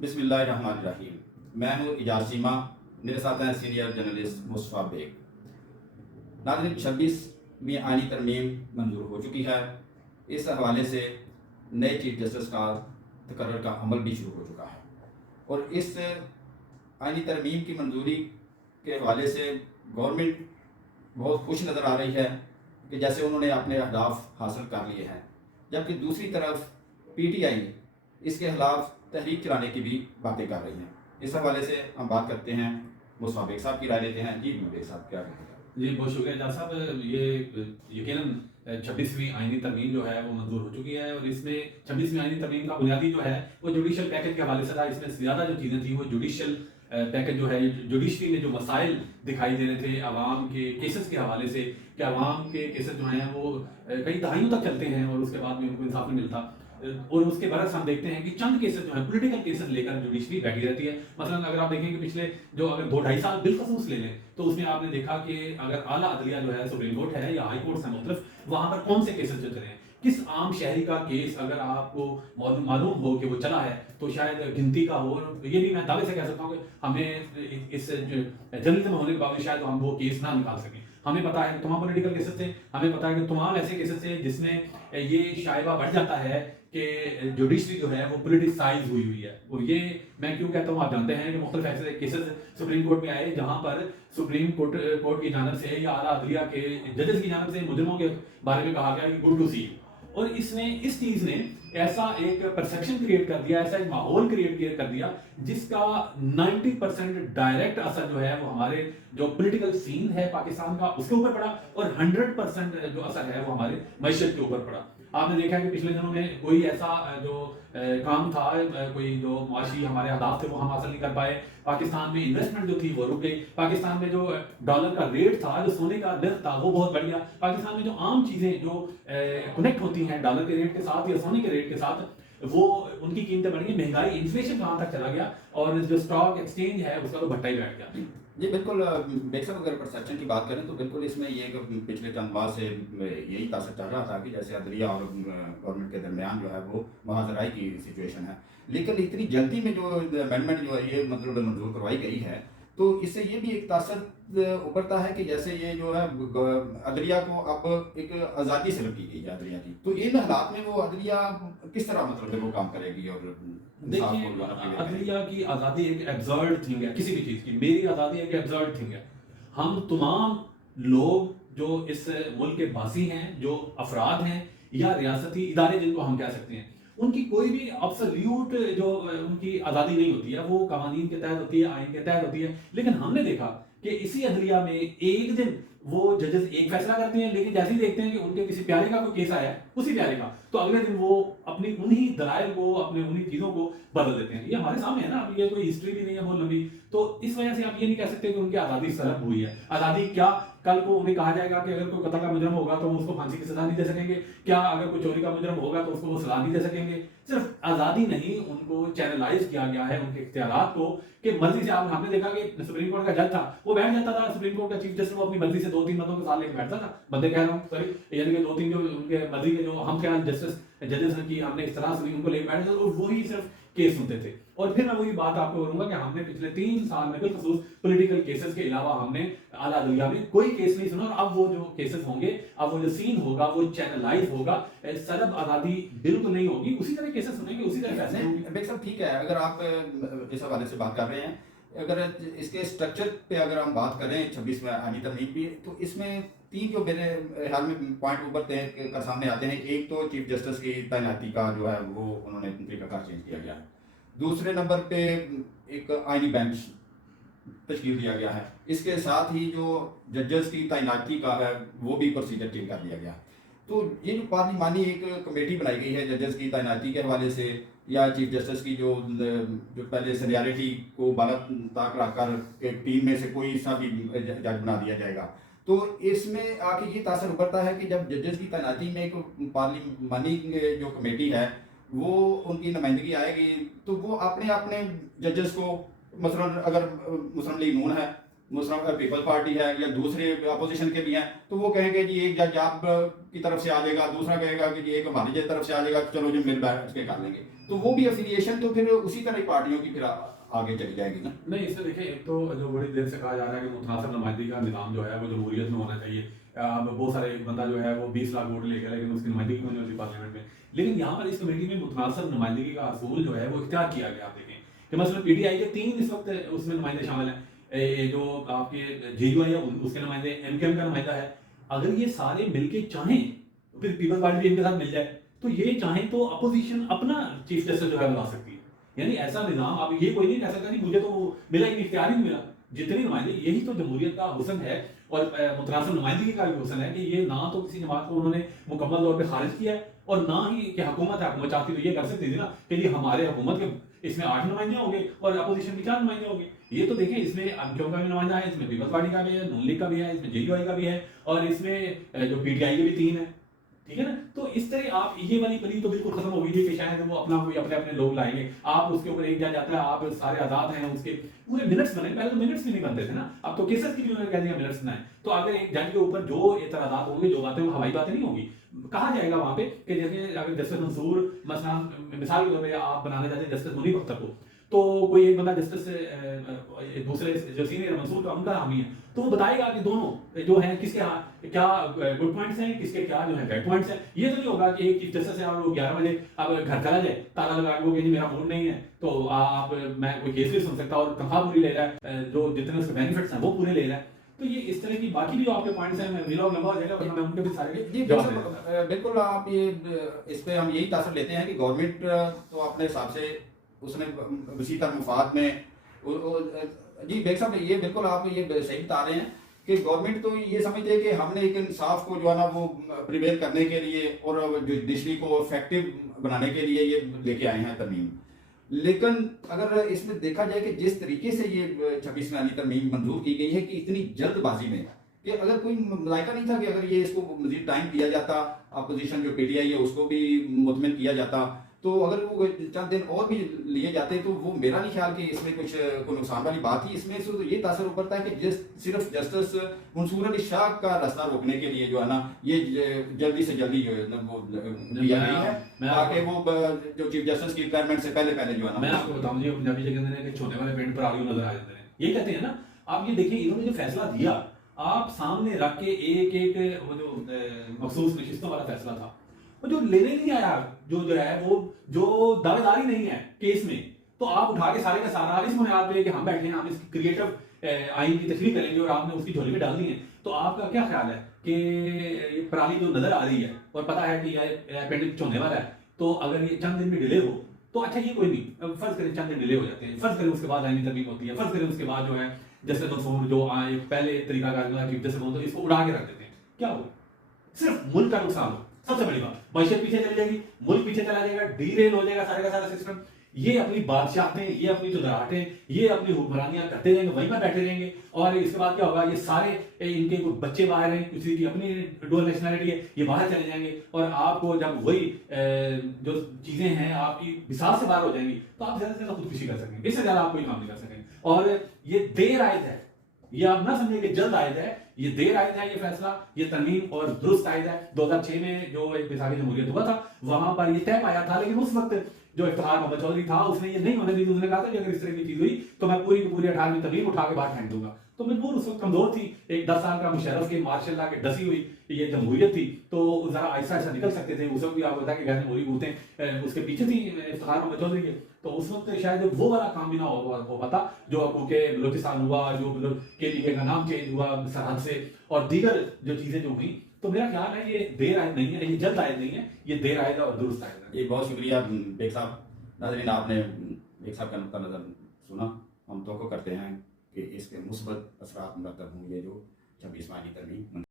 बिस्मिल्लाहिर्रहमानिर्रहीम। मैं हूँ इजाज़ चीमा, मेरे साथ हैं सीनियर जर्नलिस्ट मुस्तफ़ा बेग। नाज़रीन, 26वीं आईनी तरमीम मंजूर हो चुकी है। इस हवाले से नए चीफ जस्टिस का तकर्रर का अमल भी शुरू हो चुका है और इस आईनी तरमीम की मंजूरी के हवाले से गवर्नमेंट बहुत खुश नज़र आ रही है कि जैसे उन्होंने अपने अहदाफ हासिल कर लिए हैं, जबकि दूसरी तरफ PTI इसके खिलाफ तहरीक चलाने की भी बातें कर रही हैं। इस हवाले से हम बात करते हैं, मुस्तफ़ा बेग साहब की राय लेते हैं। जी बेग साहब, क्या कहते हैं? जी, बहुत शुक्रिया जाट साहब। ये यकीनन 26वीं आईनी तरमीम जो है वो मंजूर हो चुकी है और इसमें 26वीं आईनी तरमीम का बुनियादी जो है वो जुडिशल पैकेज के हवाले से था। इसमें ज़्यादा जो चीज़ें थी वो जुडिशल पैकेज जो है, जुडिशरी में जो मसाइल दिखाई दे रहे थे आवाम के केसेस के हवाले से, कि आवाम के केसेस जो हैं वो कई दहाइयों तक चलते हैं और उसके बाद भी उनको इंसाफ नहीं मिलता। और उसके बरक्स हम देखते हैं कि चंद केसेस जो है पॉलिटिकल केसेस लेकर जुडिशरी बैठी रहती है। मसलन अगर आप देखें कि पिछले जो अगर 2-2.5 साल बिलखसूस ले लें तो उसमें आपने देखा कि अगर आला अदलिया जो है, सुप्रीम कोर्ट है या हाई कोर्ट है मुख्तलिफ, वहां पर कौन से केसेस चल रहे हैं, किस आम शहरी का केस अगर आपको मालूम हो कि वो चला है तो शायद गिनती का हो। और ये भी मैं दावे से कह सकता हूँ कि हमें इस जर्नलिज्म होने के बावजूद शायद हम वो केस ना निकाल सकें। हमें पता है कि तमाम पॉलिटिकल केसेस थे, हमें पता है कि तमाम ऐसे केसेस थे जिसमें ये शायबा बढ़ जाता है कि जुडिशरी जो है वो पोलिटिसाइज हुई हुई है। और ये मैं क्यों कहता हूँ, आप जानते हैं कि मुख्तलिफ ऐसे केसेस सुप्रीम कोर्ट में आए जहां पर सुप्रीम कोर्ट की जानब से या आला अदलिया के जजेस की जानब से मुजरिमों के बारे में कहा गया कि गुड टू सी। और इसमें इस चीज ने ऐसा एक परसेप्शन क्रिएट कर दिया, ऐसा एक माहौल क्रिएट कर दिया जिसका 90% डायरेक्ट असर जो है वो हमारे जो पॉलिटिकल सीन है पाकिस्तान का उसके ऊपर पड़ा और 100% जो असर है वो हमारे मैशत के ऊपर पड़ा। आपने देखा कि पिछले दिनों में कोई ऐसा जो काम था, कोई जो मुआशी हमारे अहदाफ थे वो हम हासिल नहीं कर पाए। पाकिस्तान में इन्वेस्टमेंट जो थी वो रुक गई। पाकिस्तान में जो डॉलर का रेट था, जो सोने का निर्ख था वो बहुत बढ़ गया। पाकिस्तान में जो आम चीज़ें जो कनेक्ट होती हैं डॉलर के रेट के साथ या सोने के रेट के साथ, वो उनकी कीमतें बढ़ गई। महंगाई, इन्फ्लेशन कहाँ तक चला गया और जो स्टॉक एक्सचेंज है उसका तो भट्टा ही बैठ गया। जी बिल्कुल। बेग साहब, अगर परसेप्शन की बात करें तो बिल्कुल इसमें ये पिछले चंद माह से यही तासर चल रहा था कि जैसे अदलिया और गवर्नमेंट के दरमियान जो है वो मुहाजराई की सिचुएशन है। लेकिन इतनी जल्दी में जो अमेंडमेंट जो है ये मतलब मंजूर करवाई गई है, तो इससे ये भी एक तासर उभरता है कि जैसे ये जो है अदलिया को अब एक आज़ादी से की गई है अदलिया की। तो इन हालात में वो अदलिया किस तरह मतलब वो काम करेगी और देखिए, अदलिया की आज़ादी एक एब्सर्ड थिंग है किसी भी चीज़ की। मेरी आज़ादी एक एब्सर्ड थिंग है। हम तमाम लोग जो इस मुल्क के बासी हैं, जो अफराद हैं या रियासती इदारे जिनको हम कह सकते हैं, उनकी कोई भी अब्सोल्यूट जो उनकी आज़ादी नहीं होती है। वो कानून के तहत होती है, आइन के तहत होती है। लेकिन हमने देखा कि इसी अदलिया में एक दिन वो जजेस एक फैसला करते हैं, लेकिन जैसे ही देखते हैं कि उनके किसी प्यारे का कोई केस आया है, उसी प्यारे का, तो अगले दिन वो अपनी उन्हीं दलाइल को, अपने उन्हीं चीज़ों को बदल देते हैं। ये हमारे सामने है ना, अब ये कोई हिस्ट्री भी नहीं है बहुत लंबी। तो इस वजह से आप ये नहीं कह सकते कि उनकी आज़ादी सलब हुई है। आज़ादी क्या, कल को उन्हें कहा जाएगा कि अगर कोई कत्ल का मुजरम होगा तो वो उसको फांसी की सजा नहीं दे सकेंगे? क्या अगर कोई चोरी का मुजरम होगा तो उसको वो सजा नहीं दे सकेंगे? सिर्फ आज़ादी नहीं, उनको चैनलाइज किया गया है उनके इख्तियारात को कि मर्जी से। आप हमने देखा कि सुप्रीम कोर्ट का जज था, वो बैठ जाता था, सुप्रीम कोर्ट का चीफ जस्टिस, वो अपनी मर्जी से 2-3 बंदों के साथ लेकर बैठता था। बंदे कह रहा हूँ सॉरी, यानी कि 2-3 जो उनके मर्जी के जो हम क्या जस्टिस जजेस की हमने इस तरह सुनी, उनको लेकर बैठ जाते और वही सिर्फ केस सुनते थे। और फिर मैं वही बात आपको करूंगा कि हमने पिछले 3 साल में बिलखसूस पॉलिटिकल केसेस के अलावा हमने आला अदलिया में कोई केस नहीं सुना। और अब वो जो केसेस होंगे, अब वो जो सीन होगा वो चैनलाइज होगा, सरब आज़ादी बिल्कुल नहीं होगी। उसी तरह केसेस सुनेंगे, उसी तरह फैसले होंगे। बेग साहब ठीक है, अगर आप इस हवाले से बात कर रहे हैं, अगर इसके स्ट्रक्चर पे अगर हम बात करें 26 आईनी तरमीम की, तो इसमें 3 जो मेरे ख्याल में पॉइंट उभरते हैं कर सामने आते हैं। एक तो चीफ जस्टिस की तैनाती का जो है वो उन्होंने तरीकाकार चेंज किया गया है। दूसरे नंबर पे एक आईनी बेंच तश्कील दिया गया है। इसके साथ ही जो जजेस की तैनाती का है वो भी प्रोसीजर चेंज कर दिया गया। तो ये जो पार्लिमानी एक कमेटी बनाई गई है जजेस की तैनाती के हवाले से, या चीफ जस्टिस की जो पहले सीनियरिटी को बाला ताक रखकर एक टीम में से कोई सा भी जज बना दिया जाएगा, तो इसमें आके ये तासर उभरता है कि जब जजेस की तैनाती में एक पार्लिमानी जो कमेटी है वो उनकी नुमाइंदगी आएगी, तो वो अपने अपने जजेस को, मसलन अगर मुस्लिम लीग नून है, मुस्लिम पीपल पार्टी है या दूसरे अपोजिशन के भी हैं, तो वो कहेंगे जी एक जज आप की तरफ से आ जाएगा, दूसरा कहेगा कि जी एक हमारी तरफ से आ जाएगा, चलो जी मिल बैठ के कर लेंगे। तो वो भी अफिलिएशन तो फिर उसी तरह की पार्टियों की फिर आगे चली जाएगी ना। नहीं, इससे देखिए, एक तो जो बड़ी देर से कहा जा रहा है कि मुतनासिब नुमाइंदगी का निज़ाम जो है वो जमहूरियत में होना चाहिए। अब बहुत सारे, एक बंदा जो है वो 20 लाख वोट ले गया, लेकिन उसकी नुमाइंदगी क्यों नहीं होती पार्लियामेंट में। लेकिन यहाँ पर इस कमेटी में मुतनासिब नुमाइंदगी का असूल जो है वो इख्तियार किया गया। आप देखें कि मसलन पीटीआई के 3 इस वक्त उसमें नुमाइंदे शामिल हैं, जो आपके जेयूआई है उसके नुमाइंदे, एमकेएम का नुमाइंदा है। अगर ये सारे मिलके चाहें तो फिर पीपल्स पार्टी भी इनके साथ मिल जाए, तो ये चाहें तो अपोजिशन अपना चीफ जस्टिस जो है बुला सकती है। यानी ऐसा निज़ाम, अब ये कोई नहीं कह सकता कि मुझे तो मिला ही नहीं, इख्तियार ही नहीं मिला। जितने नुमाइंदे, यही तो जमहूरियत का हुस्न है और मुतनासिब नुमाइंदगी का भी हुस्न है कि ये ना तो किसी जमात को उन्होंने मुकम्मल तौर पे खारिज किया है और ना ही कि हुकूमत है, हुकूमत चाहती तो ये कर सकती थी ना कि ये हमारे हुकूमत के इसमें 8 नुमाइंदे होंगे और अपोजिशन के 4 नुमाइंदे होंगे। ये तो देखें, इसमें एमक्यूएम का भी नुमाइंदा है, इसमें पीपल्स पार्टी का भी है, नून लीग का भी है, इसमें जेयूआई का भी है और इसमें जो पीटीआई के भी 3 है। ठीक है ना। तो इस तरह आप ये वाली पली तो बिल्कुल खत्म हो गई है कि शायद वो अपना कोई अपने अपने लोग लाएंगे। आप उसके ऊपर एक जज आता है, आप सारे आजाद हैं, उसके पूरे मिनट्स बने। पहले तो मिनट्स भी नहीं बनते थे ना, अब तो केसेस की भी उन्होंने कह दिया मिनट्स बनाए। तो अगर एक जज के ऊपर जो एतराजात होंगे, जो बातें, वो हवाई बातें नहीं होंगी। कहा जाएगा वहां पे कि जैसे अगर जस्टिस मंसूर मसलन मिसाल के तौर पर आप बनाने जाते हैं जस्टिस मुनीब अख्तर को, तो कोई एक बंदा जस्टिस दूसरे जो सीनियर मंसूर का उनका हामी है, तो वो बताएगा कि दोनों जो है किसके क्या गुड पॉइंट्स हैं, किसके क्या जो है बैड पॉइंट्स हैं। ये तो नहीं होगा कि एक चीफ जस्टिस है और वो 11 बजे अब घर चला जाए, ताला लगा के जी मेरा मूड नहीं है तो आप मैं कोई केस नहीं सुन सकता और तनख्वाह पूरी ले रहा है, जो जितने उसके बेनिफिट्स हैं वो पूरे ले रहा है। तो ये इस तरह की बाकी भी जो आपके पॉइंट्स हैं, मेरा लंबा हो जाएगा वरना मैं उनके भी सारे जी बिल्कुल आप ये इस पे हम यही तासर लेते हैं कि गवर्नमेंट तो अपने हिसाब से उसने उसी तरह मुफाद में जी बेग साहब ये बिल्कुल आप ये सही बता रहे हैं कि गवर्नमेंट तो ये समझते है कि हमने एक इंसाफ को जो है ना वो प्रिवेल करने के लिए और जुडिशरी को इफेक्टिव बनाने के लिए ये लेके आए हैं तरमीम। लेकिन अगर इसमें देखा जाए कि जिस तरीके से ये 26वीं आईनी तरमीम मंजूर की गई है कि इतनी जल्दबाजी में, कि अगर कोई मलाइका नहीं था कि अगर ये इसको मजीद टाइम दिया जाता, अपोजिशन जो पीटीआई है उसको भी मुतमिन किया जाता, तो अगर वो चंद दिन और भी लिए जाते तो वो मेरा नहीं ख्याल कि इसमें कुछ कोई नुकसान वाली बात थी। इसमें से तो ये तासर उभरता है कि सिर्फ जस्टिस मंसूर अली शाह का रास्ता रोकने के लिए जो है ना ये जल्दी से जल्दी जो है वो लिया गई है ताकि वो जो चीफ जस्टिस की रिटायरमेंट से पहले जो है ना। मैं आपको बताऊं जी, पंजाबी जगह कहते हैं कि छोटे वाले पेंट पर आलू नजर आ जाते हैं, ये कहते हैं ना। आप ये देखिए, इन्होंने जो फैसला दिया आप सामने रख के एक एक वो जो मखसूस नशिस्तों वाला फैसला था, वो जो लेने नहीं आया, जो है वो जो दावेदारी नहीं है केस में, तो आप उठा के सारे का सारा इस बुनियाद पे कि हम बैठे हैं, हम इस क्रिएटिव आइन की तशरीह करेंगे और आपने उसकी झोली में डाल दी है। तो आपका क्या ख्याल है कि ये पराली जो नजर आ रही है और पता है कि ये अपेंडिक्स होने वाला है, तो अगर ये चंद दिन में डिले हो तो अच्छा ये कोई नहीं, फर्ज करें चंद दिन डिले हो जाते हैं, फर्ज करें उसके बाद आईनी तरमीम होती है, फर्ज करें उसके बाद जो है जस्टिस मंसूर जो पहले तरीका कार चीफ जस्टिस तो इसको उड़ा के रख देते हैं, क्या हो, सिर्फ मुल्क का नुकसान हो। सबसे बड़ी बात, मैशत पीछे चली जाएगी, मुल्क पीछे चला जाएगा, डीरेल हो जाएगा सारे का सारा सिस्टम। ये अपनी बादशाहतें, ये अपनी जो दराहटें, ये अपनी हुक्मरानियां करते रहेंगे, वहीं पर बैठे रहेंगे और इसके बाद क्या होगा, ये सारे इनके बच्चे बाहर हैं, किसी की अपनी डुअल नेशनलिटी है, ये बाहर चले जाएंगे और आपको जब वही जो चीजें हैं आपकी विसाल से बाहर हो जाएंगी तो आप ज्यादा से ज्यादा खुदकुशी कर सकेंगे, इससे ज्यादा आप कोई काम नहीं कर सकेंगे। और ये देर आयद है, ये आप ना समझे कि जल्द आयद है, ये देर आयद है, ये फैसला, ये तरमीम और दुरुस्त आयद है। 2006 में जो एक बैसाखी जमहूरियत हुआ था वहां पर ये तय पाया था, लेकिन उस वक्त जो इफ्तिखार मोहम्मद चौधरी था उसने ये नहीं होने दी। उसने कहा था कि अगर इस तरह की चीज हुई तो मैं पूरी की पूरी 18वीं तरमीम उठा के बाहर फेंक दूंगा। तो मजबूर उस वक्त कमजोर थी, एक 10 साल का मुशर्रफ के मार्शल लॉ के डसी हुई ये जमहूरियत थी, तो जरा ऐसा ऐसा निकल सकते थे। उस वक्त भी आपको पता है कि गैर जमहूरी हुकूमतें उसके पीछे थी इफ्तिखार मोहम्मद चौधरी के, तो उस वक्त शायद वो वाला काम भी ना हो पाता जो क्योंकि बलोचिस्तान हुआ, जो KPK का नाम चेंज हुआ सरहद से और दीगर जो चीजें जो हुई। तो मेरा ख्याल है ये देर आयद नहीं है, ये जल्द आयद नहीं है, ये देर आयद और दुरुस्त आयद है। ये बहुत शुक्रिया बेग साहब। नाज़रीन, आपने बेग साहब का नुक्ता नज़र सुना। हम तवक्को करते हैं कि इसके मुस्बत असरात मुरतब होंगे जो 26वां आईनी तरमीम